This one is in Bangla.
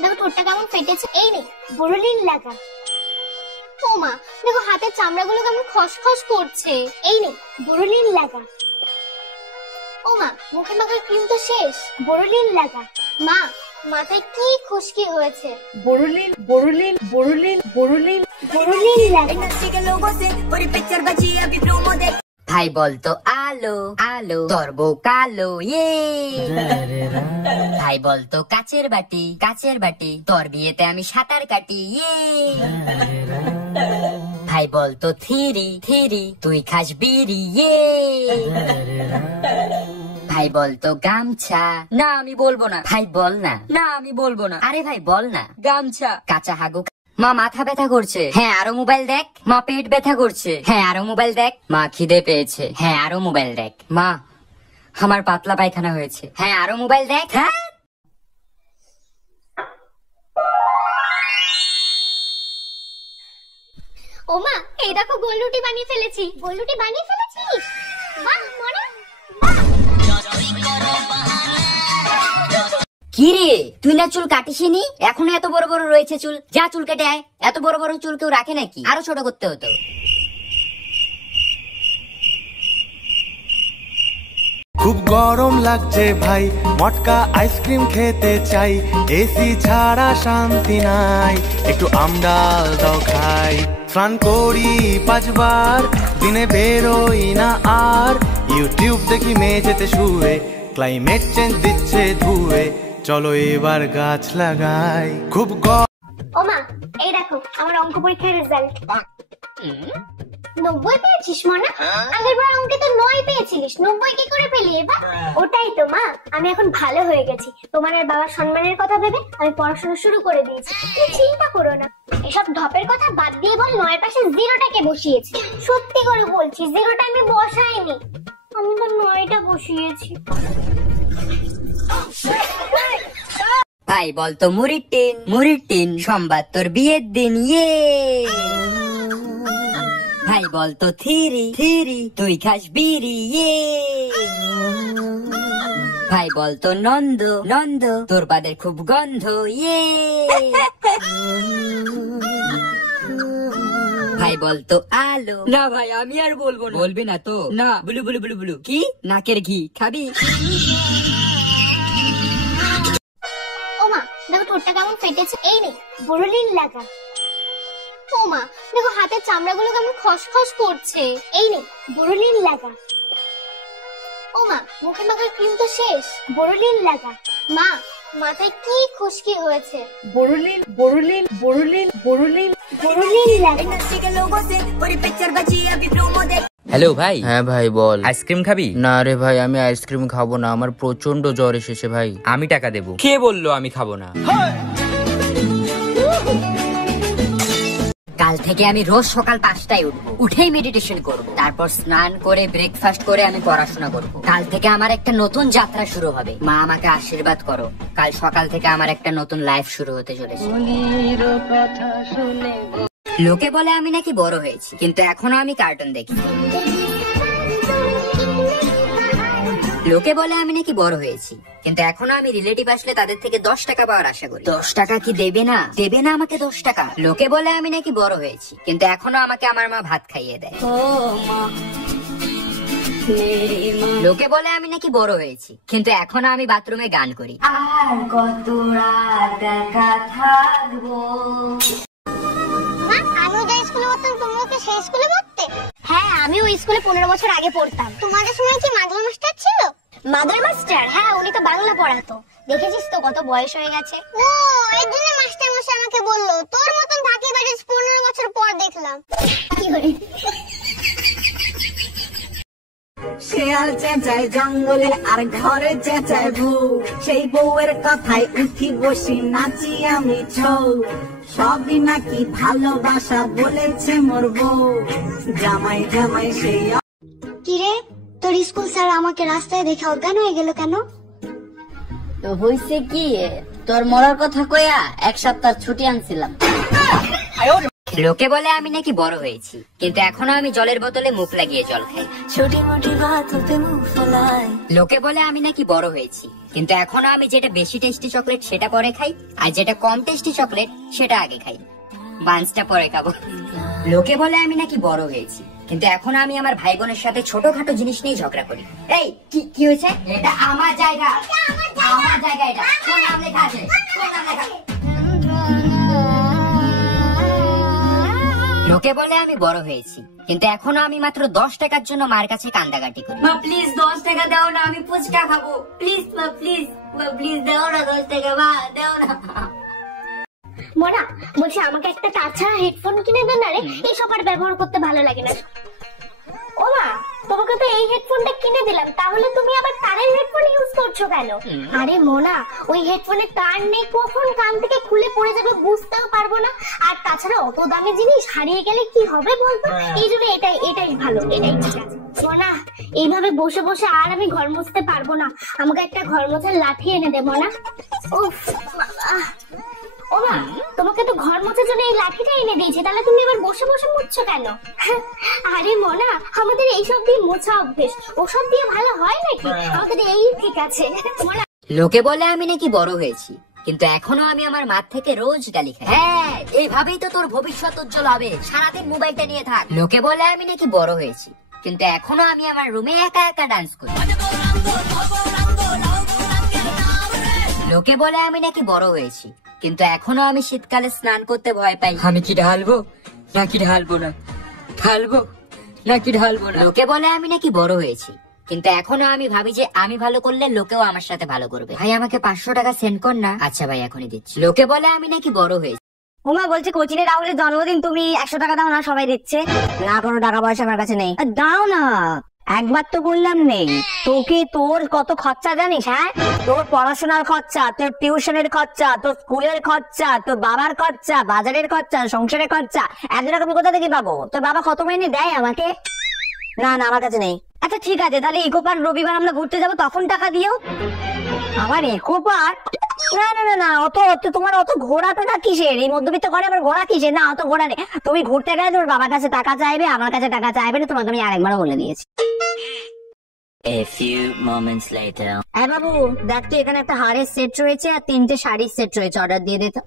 দেখো ঠোঁটটা কেমন ফেটেছে। এই নে বোরোলিন লাগা। ও মা দেখো হাতের চামড়াগুলো কেমন খসখস করছে। এই নে বোরোলিন লাগা। ও মা মুখে মাখার ক্রিম তো শেষ, বোরোলিন লাগা। মা মাথায় কি খুশকি হয়েছে। বোরোলিন বোরোলিন বোরোলিন বোরোলিন বোরোলিন লাগা। ভাই বলতো আলো আলো তোর বউ কালো ইয়ে। ভাই বলতো কাচের বাটি তোর বিয়েতে আমি সাঁতার কাটি ইয়ে। ভাই বলতো থিরি থিরি তুই খাস বিড়ি ইয়ে। ভাই বলতো গামছা। না আমি বলবো না। ভাই বল না। না আমি বলবো না। আরে ভাই বল না। গামছা। কাঁচা হাগু। মা মাথা ব্যথা করছে। হ্যাঁ আরো মোবাইল দেখ। মা পেট ব্যথা করছে। হ্যাঁ আরো মোবাইল দেখ। মা খিদে পেয়েছে। হ্যাঁ আরো মোবাইল দেখ। মা আমার পাতলা পায়খানা হয়েছে। হ্যাঁ আরো মোবাইল দেখ। হ্যাঁ ও মা এই দেখো গোল রুটি বানিয়ে ফেলেছি। গোল রুটি বানিয়ে ফেলেছিস? বাহ মনে। কি রে তুই না চুল কাটিসনি? এখনো এত বড় বড় রয়েছে চুল। যা চুল কেটে আয়। এত বড় বড় চুল কেউ রাখে নাকি? আরো ছোট করতে হতো। খুব গরম লাগছে ভাই, মটকা আইসক্রিম খেতে চাই। এসি ছাড়া শান্তি নাই, একটু আমডাল দাও খাই। স্নান করি 5 বার, দিনে বেরোই না আর। ইউটিউব দেখি মেঝেতে শুয়ে, ক্লাইমেট চেঞ্জ দিচ্ছে ধুয়ে। চলো এবার গাছ লাগাই। খুব ও মা এই দেখো আমার অঙ্ক পরীক্ষার রেজাল্ট। 90 পেয়েছিস মনে? আগের বার অঙ্কে তো 9 পেয়েছিলিস, 90 কি করে পেলি এবার? ওটাই তো মা, আমি এখন ভালো হয়ে গেছি। তোমার আর বাবার সম্মানের কথা ভেবে আমি পড়াশোনা শুরু করে দিয়েছি। তুমি চিন্তা করো না। এসব ঢপের কথা বাদ দিয়ে বল, 9 পাশে 0টাকে বসিয়েছি। সত্যি করে বলছি 0টা আমি বসাইনি, আমি তো 9টা বসিয়েছি। ভাই বলতো মুড়ির টিন সোমবার তোর বিয়ের দিন ইয়ে। ভাই বলতো থিরি থিরি তুই খাস বিড়ি ইয়ে। ভাই বলতো নন্দ তোর বাদের খুব গন্ধ ইয়ে। ভাই বলতো আলো। না ভাই আমি আর বলবো না। বলবি না তো? না। বুলু বুলু বুলু বুলু। কি নাকের ঘি খাবি? ও মা দেখো ঠোঁটটা কেমন ফেটেছে। এই নে বোরোলিন লাগা। ও মা দেখো হাতের চামড়াগুলো কেমন খসখস করছে। এই নে বোরোলিন লাগা। ও মা মুখে মাখার ক্রিম তো শেষ, বোরোলিন লাগা। মা মাথায় কি খুশকি হয়েছে। বোরোলিন বোরোলিন বোরোলিন বোরোলিন বোরোলিন লাগা। হ্যালো ভাই। হ্যাঁ ভাই বল। আইসক্রিম খাবি? না রে ভাই আমি আইসক্রিম খাবো না, আমার প্রচন্ড জ্বর এসেছে ভাই। আমি টাকা দেবো। কে বললো আমি খাবো না? কাল থেকে আমি রোজ সকাল 5টায় উঠবো, উঠেই মেডিটেশন করব, তারপর স্নান করে ব্রেকফাস্ট করে আমি পড়াশোনা করব। কাল থেকে আমার একটা নতুন যাত্রা শুরু হবে। মা আমাকে আশীর্বাদ করো, কাল সকাল থেকে আমার একটা নতুন লাইফ শুরু হতে চলেছে। লোকে বলে আমি নাকি বড় হয়েছি, কিন্তু এখনো আমি কার্টুন দেখি। লোকে বলে আমি নাকি বড় হয়েছি, কিন্তু এখনো আমি রিলেটিভ আসলে তাদের থেকে 10 টাকা পাওয়ার আশা করি। 10 টাকা কি দেবে না? দেবে না আমাকে 10 টাকা? লোকে বলে আমি নাকি বড় হয়েছি, কিন্তু এখনো আমাকে আমার মা ভাত খাইয়ে দেয়। লোকে বলে আমি নাকি বড় হয়েছি, কিন্তু এখনো আমি বাথরুমে গান করি। আর কত রাত একা থাকবো। আমি যে স্কুলে পড়তাম তুমিও কি সেই স্কুলে পড়তে? হ্যাঁ আমি ওই স্কুলে 15 বছর আগে পড়তাম। তোমাদের সময় কি মাদুর মাস্টার ছিল? মাদুর মাস্টার? হ্যাঁ উনি তো বাংলা পড়াতো। দেখেছিস তো কত বয়স হয়ে গেছে। ও এর জন্য মাস্টার মশাই আমাকে বললো তোর মতন ঢাকি বাড়ি 15 বছর পর দেখলাম। কি করে শেয়াল চেঁচায় জঙ্গলে আর ঘরে চেঁচায় বউ, সেই বউয়ের কথায় উঠি বসি নাচি আমি ছৌ। সবই নাকি ভালোবাসা বলেছে মোর বউ, জামাই জামাই সেই। কিরে তোর স্কুল স্যার আমাকে রাস্তায় দেখে অজ্ঞান হয়ে গেল কেন? তো হইছে কি, তোর মরার কথা কইয়া 1 সপ্তাহ ছুটি আনছিলাম। লোকে বলে আমি নাকি বড় হয়েছি, কিন্তু এখনো আমি জলের বোতলে মুখ লাগিয়ে জল খাই। লোকে বলে আমি নাকি বড় হয়েছি, কিন্তু এখনো আমি যেটা বেশি টেস্টি চকলেট সেটা পরে খাই, আর যেটা কম টেস্টি চকলেট সেটা আগে খাই। বান্সটা পরে খাবো। লোকে বলে আমি নাকি বড় হয়েছি, কিন্তু এখনো আমি আমার ভাই বোনের সাথে ছোটখাটো জিনিস নিয়ে ঝগড়া করি। এই কি হয়েছে? এটা আমার জায়গা, আমার জায়গা। এটা কোন নাম লেখা আছে? কোন নাম লেখা? লোকে বলে আমি বড় হয়েছি, কিন্তু এখনো আমি মাত্র 10 টাকার জন্য মার কাছে কান্দাকাটি করি। মা প্লিজ 10 টাকা দাও না, আমি ফুচকা খাবো। প্লিজ মা, প্লিজ মা, প্লিজ দাও না 10 টাকা, মা দাও না। মোনা বলছি আমাকে একটা তাছাড়া হেডফোন কিনে দেন না রে, এইসব আর ব্যবহার করতে ভালো লাগে না। ও মা, তোমাকে তো এই হেডফোনটা কিনে দিলাম, তাহলে তুমি আবার তারের হেডফোন ইউজ করছো কেন? আরে মোনা, ওই হেডফোনের তার নেই, কখন কান থেকে খুলে পড়ে যাবে বুঝতেও পারবো না। আর তাছাড়া অত দামি জিনিস হারিয়ে গেলে কি হবে বলতো? এই জন্য এটাই ভালো, এটাই ঠিক আছে। মোনা, এইভাবে বসে বসে আর আমি ঘর মুছতে পারবো না, আমাকে একটা ঘর মোছার লাঠি এনে দে মোনা। উফ বাবা। ও মা, তোমাকে তো ঘর মোছার জন্য এই লাঠিটা এনে দিয়েছি, তাহলে তুমি আবার বসে বসে মুছছো কেন? আরে মোনা, আমাদের এইসব দিয়ে মোছা অভ্যেস, ওসব দিয়ে ভালো হয় নাকি? আমাদের এই ঠিক আছে। লোকে বলে আমি নাকি বড় হয়েছি, কিন্তু এখনো আমি আমার মা থেকে রোজ গালি খাই। হ্যাঁ, এইভাবেই তো তোর ভবিষ্যৎ উজ্জ্বল হবে, সারাদিন মোবাইলটা নিয়ে থাক। লোকে বলে আমি নাকি বড় হয়েছি, কিন্তু এখনো আমি আমার রুমে একা একা ডান্স করি। লোকে বলে আমি নাকি বড় হয়েছি, কিন্তু এখনো আমি শীতকালে স্নান করতে ভয় পাই। আমি কি ঢালবো নাকি ঢালবো না, ঢালবো নাকি ঢালবো না। লোকে বলে আমি নাকি বড় হয়েছি, কিন্তু এখনো আমি ভাবি যে আমি ভালো করলে লোকেও আমার সাথে ভালো করবে। ভাই আমাকে 500 টাকা সেন্ড কর না। আচ্ছা ভাই এখনই দিচ্ছি। লোকে বলে আমি নাকি বড় হয়েছি। ওমা বলছে কোচিনে রাহুলের জন্মদিন, তুমি 100 টাকা দাও না, সবাই দিচ্ছে। না, কোনো টাকা পয়সা আমার কাছে নেই। দাও না, একবার তো বললাম নেই। তোকে তোর কত খরচা জানিস? হ্যাঁ, তোর পড়াশোনার খরচা, তোর টিউশনের খরচা, তোর স্কুলের খরচা, তোর বাবার খরচা, বাজারের খরচা, সংসারের খরচা, 1 টাকা আমি কোথা থেকে পাবো? তোর বাবা কত মাইনে দেয় আমাকে? না আমার কাছে নেই। আচ্ছা ঠিক আছে, তাহলে ইকো পার্ক রবিবার আমরা ঘুরতে যাবো, তখন টাকা দিও। আমার ইকো পার্ক? না, অত তোমার অত ঘোরা টাকা কিসের? এই মধ্যবিত্ত ঘরে আবার ঘোরা কিসের? না, অত ঘোরা নেই। তুমি ঘুরতে গেলে তোর বাবার কাছে টাকা চাইবে, আমার কাছে টাকা চাইবে না, তোমাকে আমি আরেকবারও বলে দিয়েছি। A few moments later. বাবু দেখ তো, এখানে একটা হারের সেট রয়েছে আর 3টে শাড়ির সেট রয়েছে, অর্ডার দিয়ে দে তো।